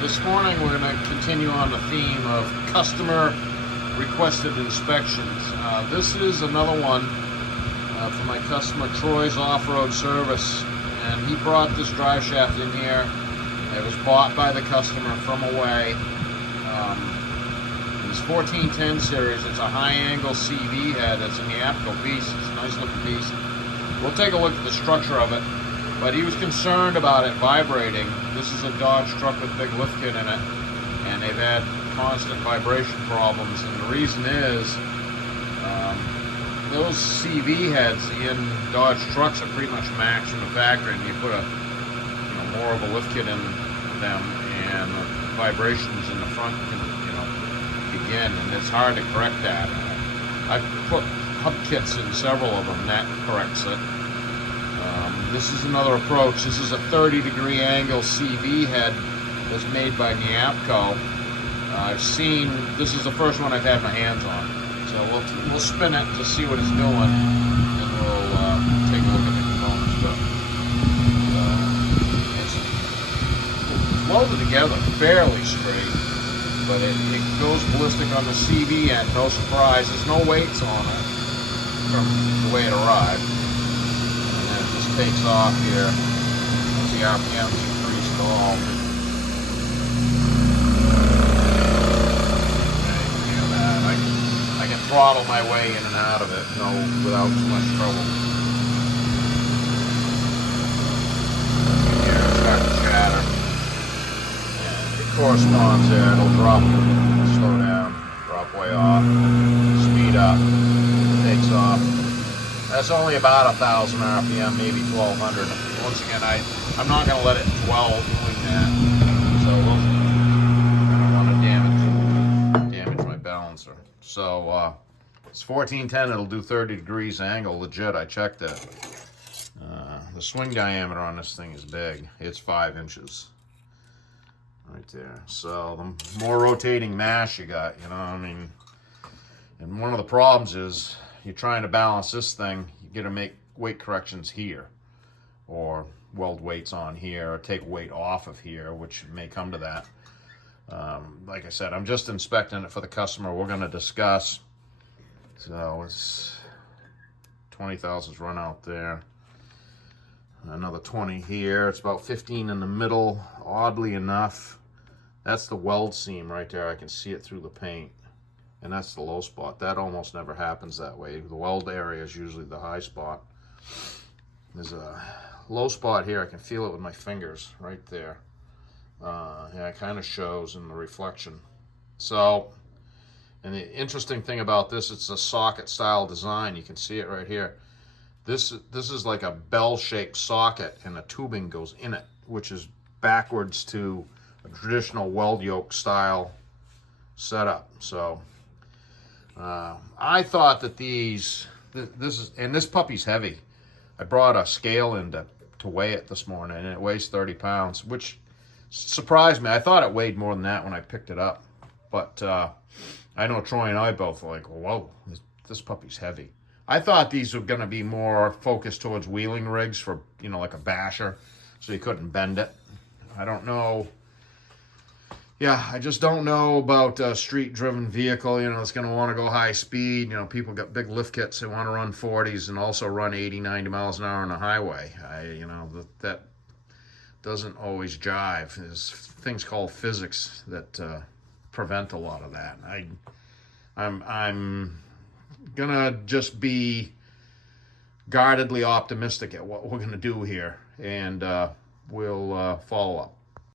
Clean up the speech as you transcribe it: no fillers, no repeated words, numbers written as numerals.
This morning we're going to continue on the theme of customer requested inspections. This is another one for my customer Troy's Off-Road Service, and he brought this drive shaft in here. It was bought by the customer from away. This 1410 series, it's a high-angle CV head. It's an Yapco piece. It's a nice looking piece. We'll take a look at the structure of it, but he was concerned about it vibrating. This is a Dodge truck with big lift kit in it, and they've had constant vibration problems, and the reason is those CV heads in Dodge trucks are pretty much maxed from the factory, and you put a more of a lift kit in them, and the vibrations in the front can begin, and it's hard to correct that. I've put hub kits in several of them, that corrects it. This is another approach. This is a 30-degree angle CV head that's made by Yapco. I've seen, this is the first one I've had my hands on. So we'll spin it to see what it's doing, and we'll take a look at the components. But it's welded together fairly straight, but it goes ballistic on the CV end, no surprise. There's no weights on it from the way it arrived. Takes off here. The RPM's increased at all. Okay, that. I can throttle my way in and out of it, without too much trouble. Here, it's starting to chatter. And it corresponds there. It'll drop, slow down, drop way off, speed up, takes off. That's only about 1,000 RPM, maybe 1,200. Once again, I'm not going to let it dwell doing that. So I don't want to damage my balancer. So it's 1410. It'll do 30 degrees angle. Legit, I checked it. The swing diameter on this thing is big. It's 5 inches. Right there. So the more rotating mass you got, and one of the problems is, you're trying to balance this thing, you got to make weight corrections here, or weld weights on here, or take weight off of here, which may come to that. Like I said, I'm just inspecting it for the customer. We're going to discuss. So it's 20,000's run out there. Another 20 here. It's about 15 in the middle. Oddly enough, that's the weld seam right there. I can see it through the paint. And that's the low spot. That almost never happens that way. The weld area is usually the high spot. There's a low spot here. I can feel it with my fingers right there. Yeah, it kind of shows in the reflection. So, and the interesting thing about this, it's a socket style design. You can see it right here. This is like a bell-shaped socket, and the tubing goes in it, which is backwards to a traditional weld yoke style setup. So I thought that this puppy's heavy. I brought a scale in to weigh it this morning, and it weighs 30 pounds, which surprised me. I thought it weighed more than that when I picked it up. But I know Troy and I both were like, whoa, this puppy's heavy. I thought these were going to be more focused towards wheeling rigs for, like a basher, so you couldn't bend it. I don't know. Yeah, I just don't know about a street-driven vehicle, that's going to want to go high speed. People got big lift kits. They want to run 40s and also run 80, 90 miles an hour on the highway. That doesn't always jive. There's things called physics that prevent a lot of that. I'm going to just be guardedly optimistic at what we're going to do here, and we'll follow up.